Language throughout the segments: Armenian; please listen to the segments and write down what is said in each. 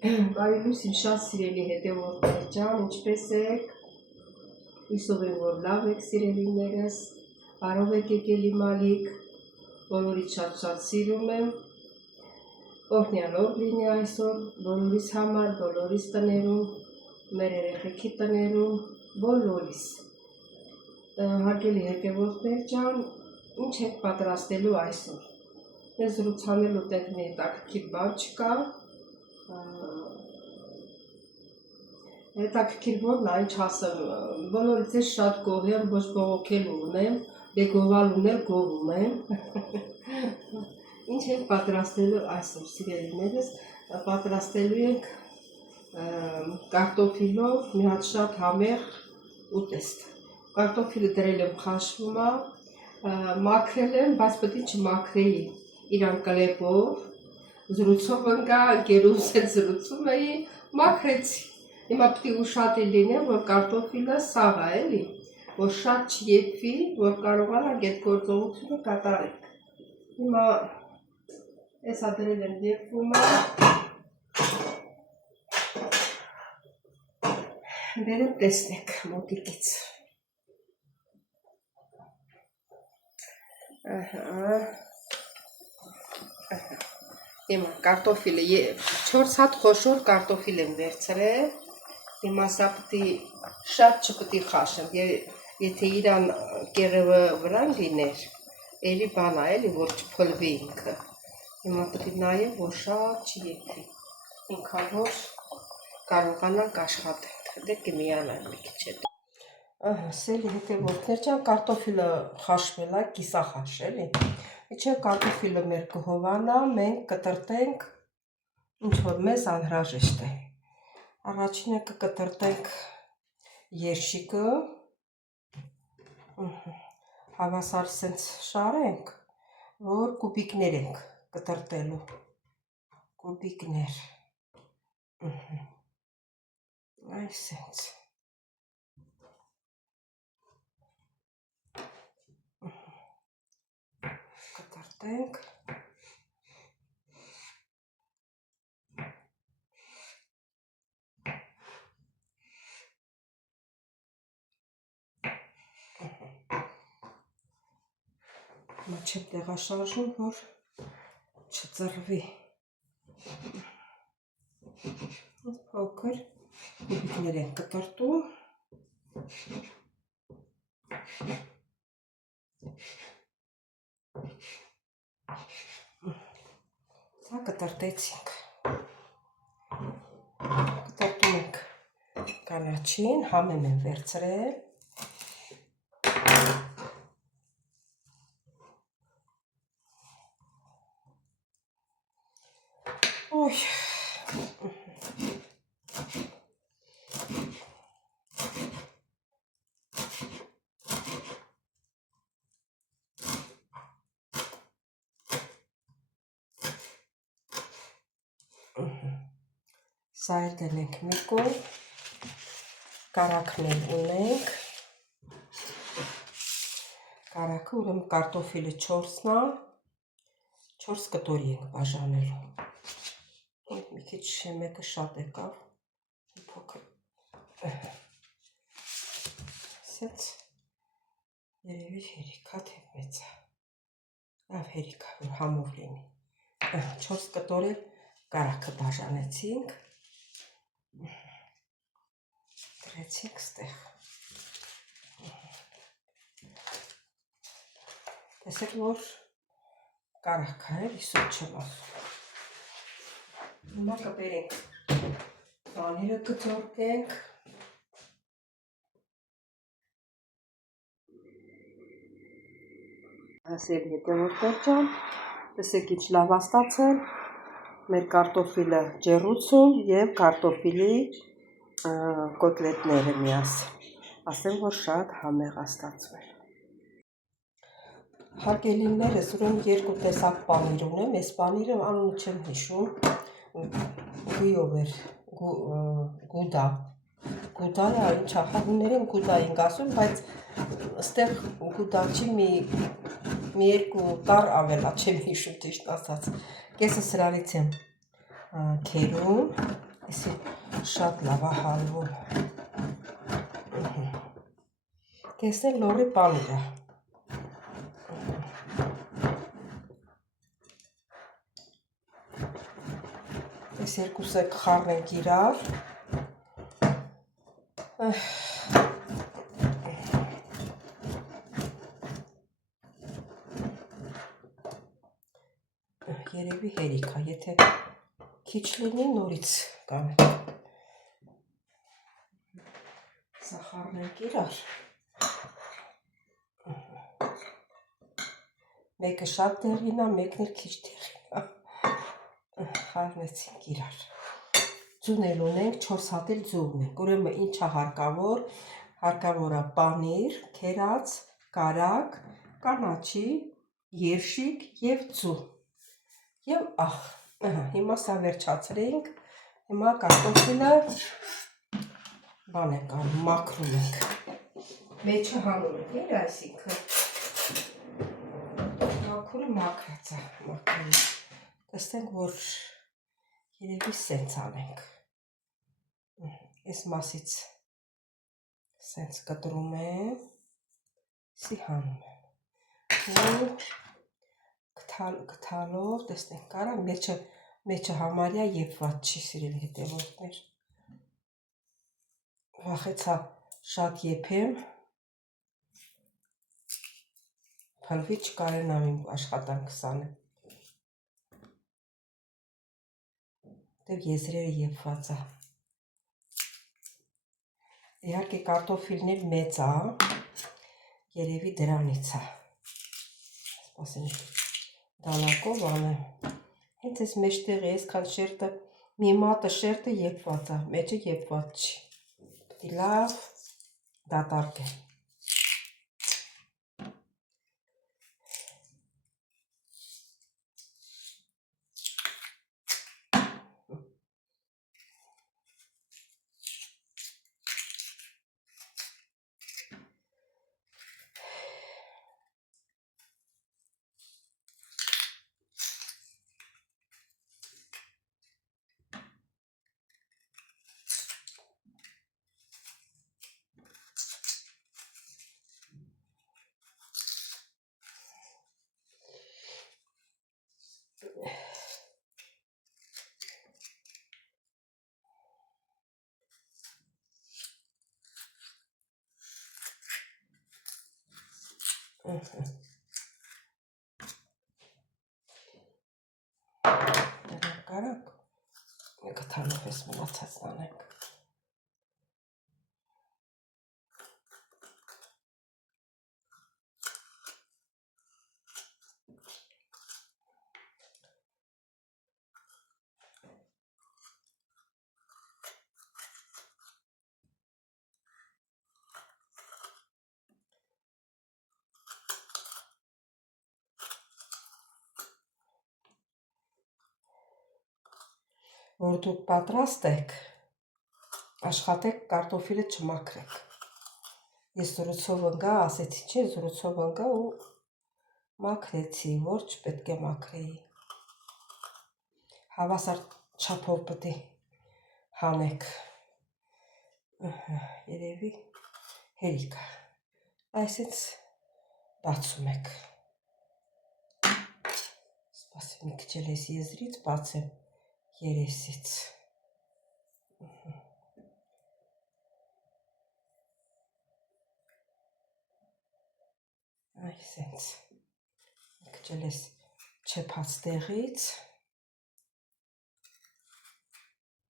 Բարելույս իմ շատ սիրելի հետևորդներ ջան, ինչպես եք, հույսով եմ, որ լավ եք սիրելիներս, բարով եք եկել իմ ալիք, բոլորից շատ սիրում եմ, օրհնյալ օր լինի այսօր, բոլորիս համար, բոլորիս տներում, մեր երեխեքի տներում, բոլորիս։ Հարգելի հետևորդներ ջան, ինչ եք պատրաստելու այսօր։ Ես զրուցանելու տեղ մի հետաքրքիր բան չկա, հետաքրքիր որն այն չասեմ, բոլորից ես շատ գոհ եմ, ոչ բողոքելու ունեմ, դե գովալ ունել գովում եմ։ Ինչ ենք պատրաստելու այսօր, սիրելիներս, պատրաստելու ենք կարտոֆիլով մի հատ շատ համեղ ուտեստ։ Կարտոֆիլը դրել եմ խաշվումա, մաքրել եմ, բայց պետք է չմաքրեի իրան կլեպով, զրուցով ընկա, ընկերուս հետ զրուցում էի, մաքրեցի։ Հիմա պետք է ուշադիր լինեմ, որ կարտոֆիլը սաղ է, էլի, որ շատ չեփվի, որ կարողանանք այդ գործողությունը կատարենք։ Հիմա էսա դրել եմ եփվումա, բերեմ տեսնեք մոտիկից։ Հիմա կարտոֆիլը 4 հատ խոշոր կարտոֆիլ եմ վերցրել, հիմա սա պետք է շատ չպետք է խաշեմ, եթե իրան կեղևը վրան լիներ, էլի բան է, էլի որ չփլվի ինքը, հիմա պետք է նայեմ, որ շատ չեփվի, ինքան որ կարողանանք աշխատենք, դե կմիանանք մի քիչ հետո։ Սելի հետևորդներ ջան, կարտոֆիլը խաշվել է, կիսախաշ էլի, Իչե կարտոֆիլը մեր կհովանա, մենք կտրտենք ինչ որ մեզ անհրաժեշտ է։ Առաջինը կկտրտենք երշիկը, հավասար սենց շարենք, որ կուբիկներ ենք կտրտելու, կուբիկներ, այս սենց։ Կտրտենք, չեմ տեղաշարժում, որ չծրվի, փոքր կուբիկներ ենք կտրտում, սա կտրտեցինք, կտրտում ենք կանաչին, համեմ եմ վերցրել, Ոյ, սա էլ դնենք մի կողմ, կարագն էլ ունենք, կարագը ուրեմն կարտոֆիլը 4-ն է, 4 կտորի ենք բաժանելու, մի քիչ մեկը շատ եկավ, փոքր, սենց երևի հերիքա թե մեծ է, լավ հերիքա, որ համով լինի, 4 կտոր էլ կարագը բաժանեցինք, դրեցինք ստեղ, տեսեք, որ կարագը էլ իսուր չլավ, հիմա կբերենք, բանիրը կձորկենք, ասել հետևորդներ ջան, տեսեք ինչ լավ աստացել, մեր կարտոֆիլը ջեռուցում և կարտոֆիլի կոտլետները միասին, ասեմ, որ շատ համեղ աստացվել։ Հարգելիներս, ուրեմն 2 տեսակ պանիր ունեմ, այս պանիրը անունը չեմ հիշում, գույով էր, գուդա, գուդայա, ինչա, հաղուներեն գուդա ենք ասում, բայց ստեղ գուդա չի մի 2 տար ավելա, չեմ հիշում ճիշտ ասած, կեսը սրանից եմ քերում, Էսի շատ լավ է հալվում։ Տեսնել լորի պանիրը։ Այս երկուսը կխառնենք իրար։ Երևի հերիք է, եթե քիչ լինի նորից կանենք։ Սա խառնենք իրար։ Մեկը շատ դեղին է, մեկն էլ քիչ դեղին է։ Խառնեցինք իրար։ Ձուն էլ ունենք, 4 հատ էլ ձու ունենք։ Ուրեմն ինչա հարկավոր։ Հարկավոր է պանիր, քերած, կարագ, կանաչի, երշիկ եւ ձու։ Եվ աղ։ Հիմա սա վերջացրենք։ Հիմա կարտոֆիլը բան ենք անում, մաքրում ենք։ Մեջը հանում ենք, այսինքն մաքուրը մաքրած է, մաքրում։ Տեսնենք, որ երևի սենց անենք։ Այս մասից սենց կտրում եմ, սի հանում եմ։ Ու գթալով, տեսնենք, կարա մեջը համարյա եփված չի, սիրելի հետևորդներ։ Վախեցա շատ եփեմ, փլվի չկարենամ իմ աշխատանքս անեմ։ Դե եզրերը եփված է։ Իհարկե կարտոֆիլն էլ մեծ է, երևի դրանից է։ Սպասենք, դանակով անեմ։ Հենց այս մեջտեղի այսքան շերտը, մի մատը շերտը եփված է, մեջը եփված չի։ Պետք է լավ դատարկեմ։ Կարակ, գթալով ես մնացածն անենք։ Որ դուք պատրաստ եք, աշխատեք կարտոֆիլը չմաքրեք։ Ես զրուցով ընկա, ասեցի չէ, զրուցով ընկա ու մաքրեցի, որ չպետք է մաքրեի։ Հավասար չափով պետք է հանեք։ Երևի հերիք է։ Այսից բացում եք։ Սպասի մի քիչ էլ ես եզրից բացեմ երեսից։ Այ սենց։ Մի քիչ էլ ես չեփած տեղից,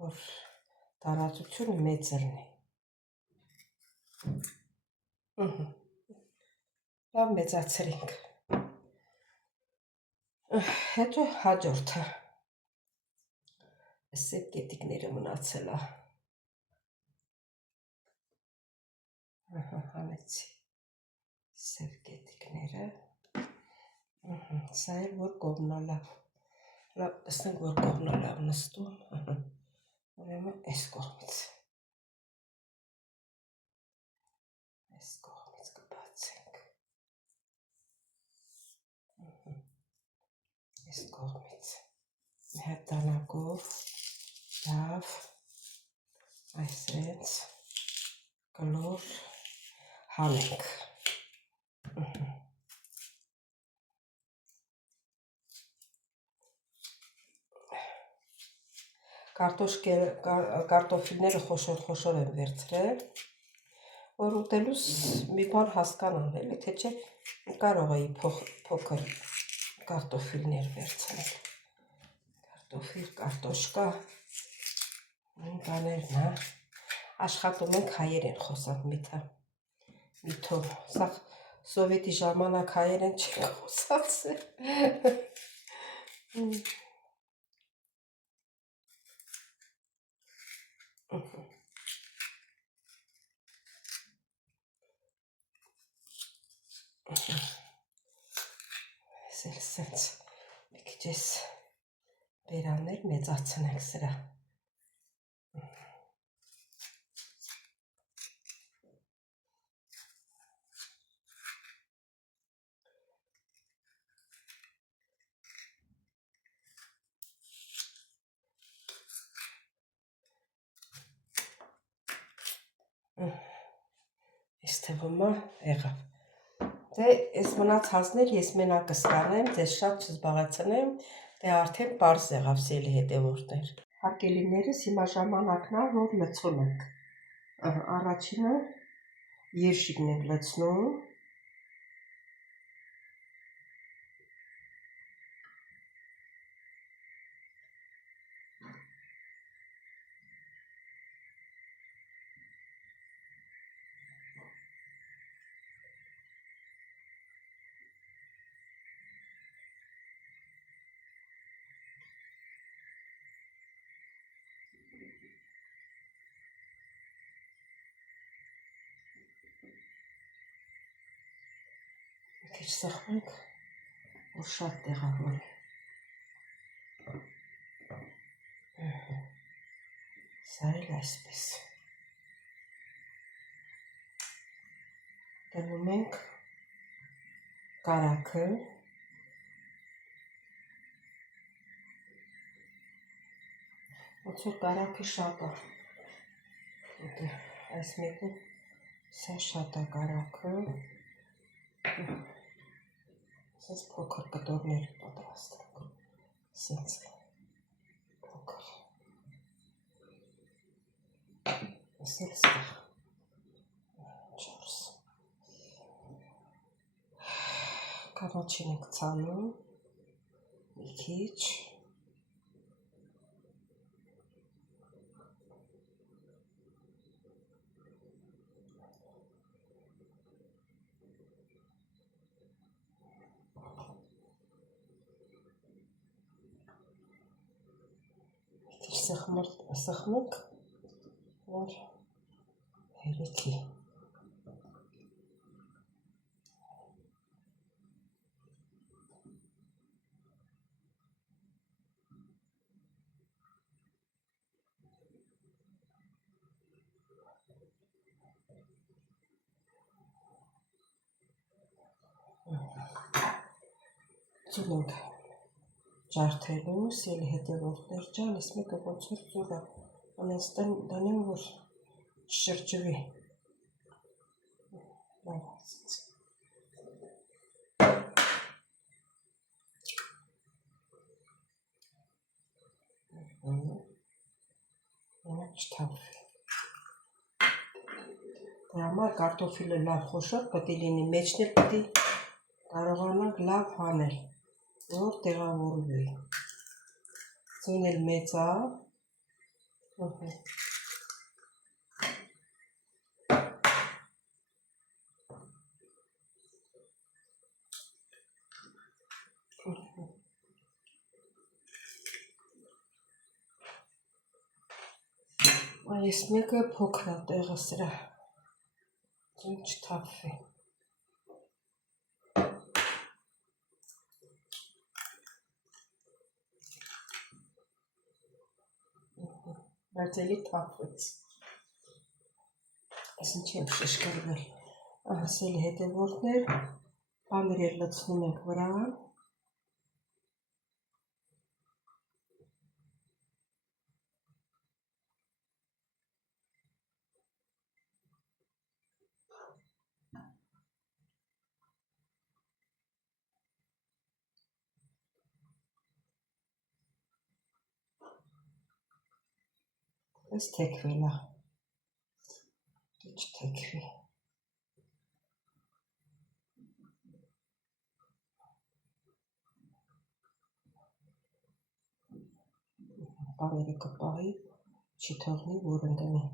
որ տարածությունը մեծ լինի։ Լավ մեծացրինք։ Հետո հաջորդը։ Սև կետիկները մնացել է։ Հանեցի սև կետիկները։ Սա էլ որ կողմնա լավ։ Լավ, տեսնենք, որ կողմնա լավ նստում։ Ուրեմն այս կողմից։ Այս կողմից կբացենք։ Այս կողմից։ Մի հատ դանակով լավ Այսպես կլոր հանենք։ Կարտոֆիլները խոշոր են վերցրել, որ ուտելուս մի բան հասկանան, էլի, թե չէ կարող էի փոքր կարտոֆիլներ վերցնել։ Կարտոֆիլ, կարտոշկա, նույն բաներն, հա։ Աշխատում ենք հայերեն խոսանք միթով, սա սովետի ժամանակ հայերեն չենք խոսացել։ Սենց մի քիչ էս բերաններ մեծացնենք սրա։ Ես թվում է եղավ։ Դե այս մնացածներ ես մենակս կանեմ, ձեզ շատ չզբաղեցնեմ, դե արդեն պարզ եղավ սիրելի հետևորդներ։ Հարգելիներս, հիմա ժամանակն է, որ լցում ենք։ Առաջինը երշիկն ենք լցնում։ Քիչ սխմենք, որ շատ տեղավորի։ Սա էլ այսպես։ Դնում ենք կարագը։ Ոնց որ կարագը շատ է։ Այս մեկը սա շատ է կարագը։ Սենց փոքր կտորներ պատրաստենք, սենց փոքր, ես էլ ստեղ, 4, կանաչին ենք ծանում, մի քիչ, սխմենք, որ հերիքի։ Ծուլ ենք ջարդելու, սիրելի հետևորդներ ջան, ես մեկը ոնց որ ծուլ է, անենց դանեմ, որ շրջվի։ Լավ ասեց։ Մենակ չթափվի։ Դրա համար կարտոֆիլը լավ խոշոր պետք է լինի, մեջն էլ պետք է կարողանանք լավ հանել, որ տեղավորվի։ Ձուն էլ մեծ է։ Այս մեկը փոքր է տեղը սրա, ձուն չթափվի։ Բայց էլի թափվեց։ Ես ինչ եմ շշկրվել։ Ասել հետևորդներ, պանիրը լցնում ենք վրա։ Այս թեքվելա, չթեքվի։ Բաները կպահի, չի թողնի, որ ընկնի։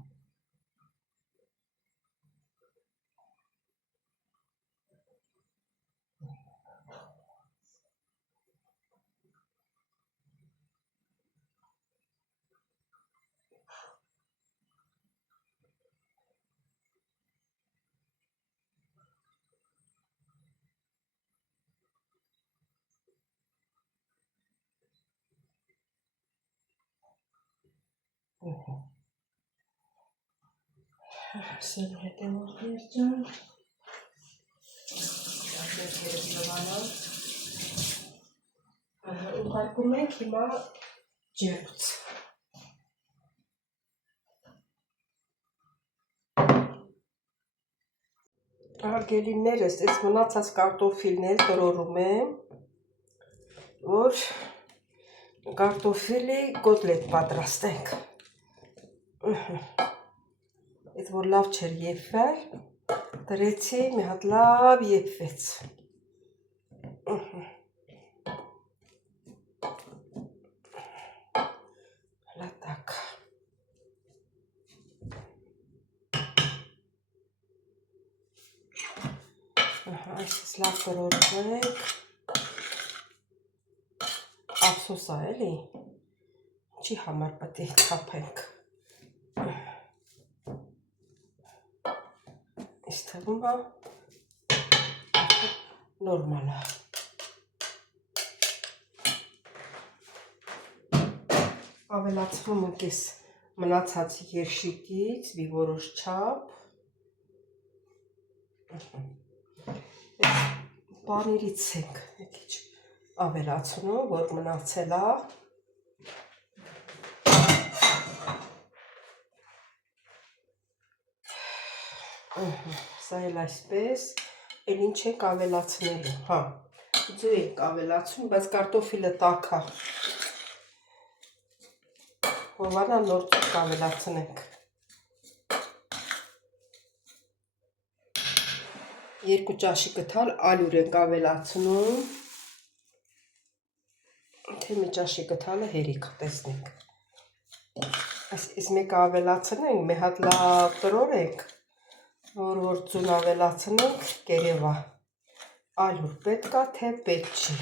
Սեն հետևորդներ ջան, ուղարկում ենք հիմա ջերուց։ Արգելիներս, այս մնացած կարտոֆիլներ տրորում եմ, որ կարտոֆիլի կոտլետ պատրաստենք։ Այդ որ լավ չեր եփվել, դրեցի, մի հատ լավ եփվեց։ Հələ տակ։ Այսպես լավ տրորվենք։ Ափսոս է էլի, չի համար պետք է թափենք։ Այս թվում է նորմալ է։ Ավելացնում ենք այս մնացած երշիկից մի որոշ չափ։ Բաներից ենք մի քիչ ավելացնում, որ մնացել է։ Սա էլ այսպես, էլ ինչ ենք ավելացնելու, հա, ձու ենք ավելացում, բայց կարտոֆիլը տաք է։ Հովանա նոր ծուկ ավելացնենք։ 2 ճաշի կթալ ալյուր ենք ավելացնում, թե մի ճաշի կթալը հերիք տեսնենք։ Այս մեկը ավելացնենք, մի հատ լավ տրորենք, որ ձուն ավելացնենք, կերևա։ Ալյուր պետք է, թե պետք չի։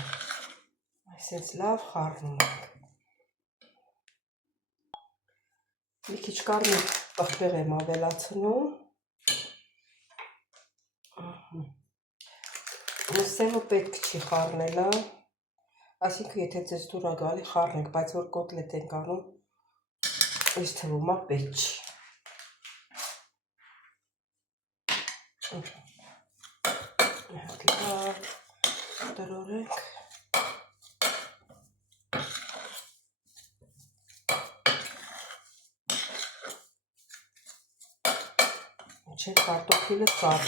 Այսպես լավ խառնում ենք։ Մի քիչ կարմիր պղպեղ եմ ավելացնում։ Սևը պետք չի խառնելը, այսինքն եթե ձեզ դուր է գալի խառնեք, բայց որ կոտլետ ենք անում, այս թվում է պետք չի։ Լավ տրորենք։ Չէ, կարտոֆիլը ծափ։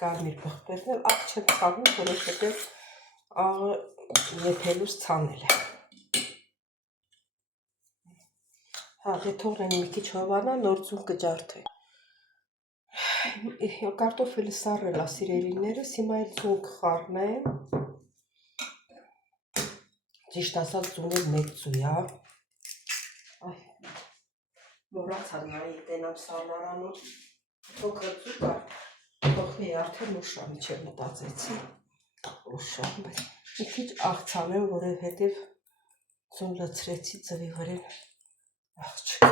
Կարմիր պղպեղն էլ աղ չեմ ցավում, որովհետև աղը եփելուց ցանել է։ Հա, դե թողնեն մի քիչ հովանա, նոր ձուն կջարդենք։ Կարտոֆիլը սառել է, սիրելիներս, հիմա էլ ձուն կխառնեմ։ Ճիշտ ասած ձունը մեծ ձու է։ Այ, մոռացա նայի տենամ սառնարանում, փոքր ձու կա, փոխվի արդեն ուշա, միջև մտածեցի, ուշա, բայց մի քիչ աղ ցանեմ, որովհետև ձուն լցրեցի ձվի վրան աղ չկա։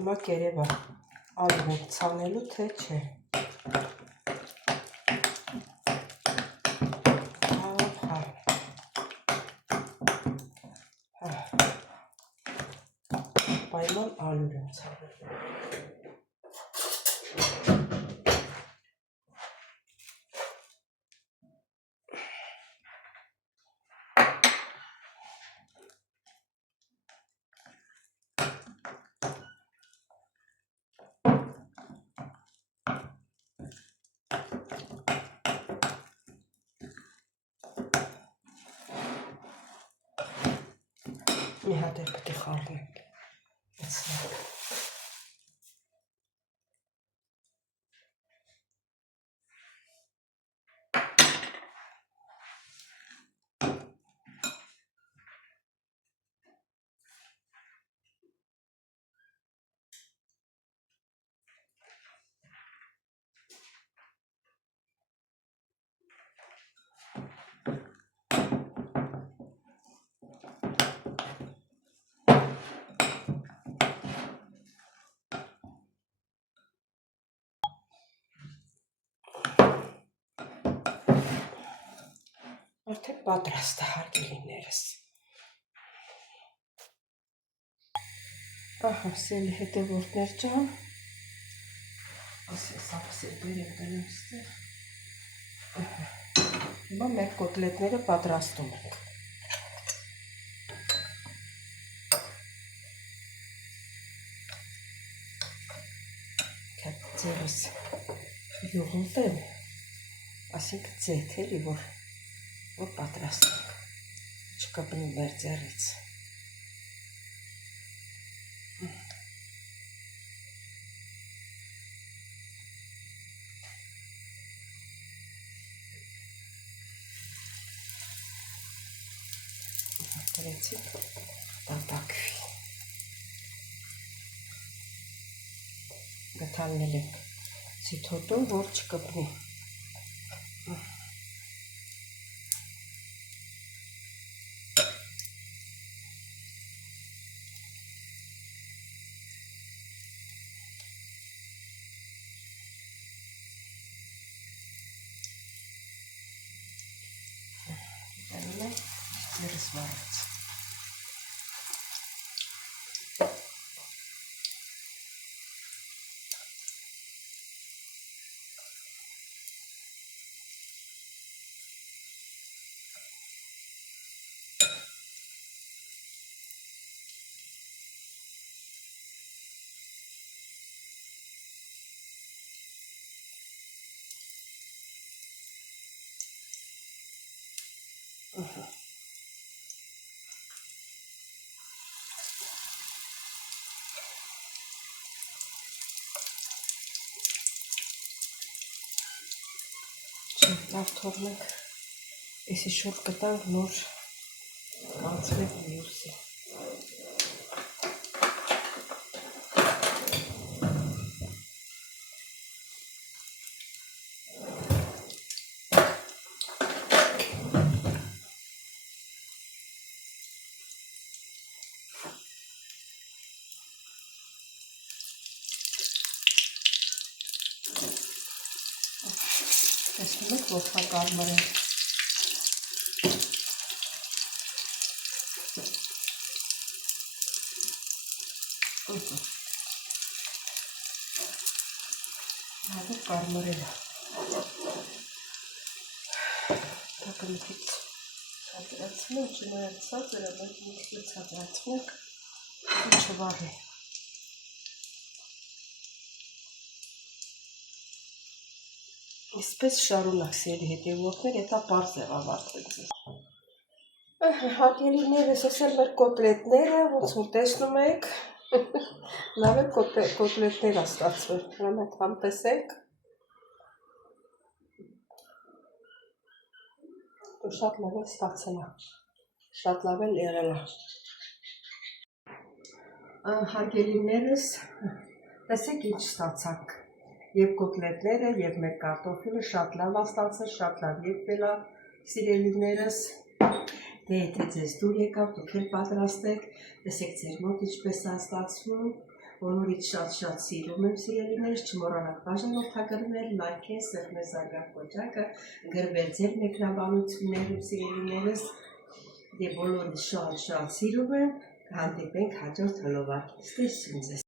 Հիմա կերևա ալյուր ենք ցանելու, թե չէ։ Պայման ալյուր եմ ցանելու։ մի հատ էլ պետք է խառնենք։ Արդեն պատրաստ է հարգելիներս։ Ահա, սելի հետևորդներ ջան։ Ասես բերեմ դնում ստեղ։ Հիմա մեր կոտլետները պատրաստում ենք։ Ձերս յուղուտ եմ, ասինք ձեթ էլի, որ պատրաստենք, չկպնի մեր ձեռից։ Դրեցինք տատակվի։ Գտալնել ենք ցիթոտում, որ չկպնի։ Դնում ենք ձերս վարած։ Լավ թողնենք, էսի շուր կտանք նոր կանցրեք մյուսի։ Տեսնում եք, որ կարմիր է։ Հատը կարմրել է։ Տակը մի քիչ ցածրացնենք, չնայած ցածր է, բայց մի քիչ ցածրացնենք, ու չվարի։ Իսպես շարունակ սերի հետևորդներ, հետա պարզ է ավարտվեց։ Հարգելիներս, ես էլ մեր կոտլետները, ոնց որ տեսնում եք, լավ է կոտլետներ ստացվել, համ այդ համ տեսեք։ Շատ լավ է ստացել է, շատ լավ էլ եղել է։ Հարգելիներս, տեսեք ինչ ստացանք։ Եվ կոտլետները, և մեր կարտոֆիլը շատ լավ է ստացել, շատ լավ եկվել է, սիրելիներս։ Դե եթե ձեզ դուր եկավ, դուք էլ պատրաստեք, տեսեք ձեր մոտ ինչպես է ստացվում, բոլորից շատ սիրում եմ սիրելիներս, չմոռանաք բաժան օգտագործել, լայքել, սեղմել զանգակ կոճակը, գրվել ձեր մեկնաբանություններում սիրելիներս, դե բոլորից շատ սիրում եմ, կհանդիպենք հաջորդ հոլովակից, տեսնեմ ձեզ։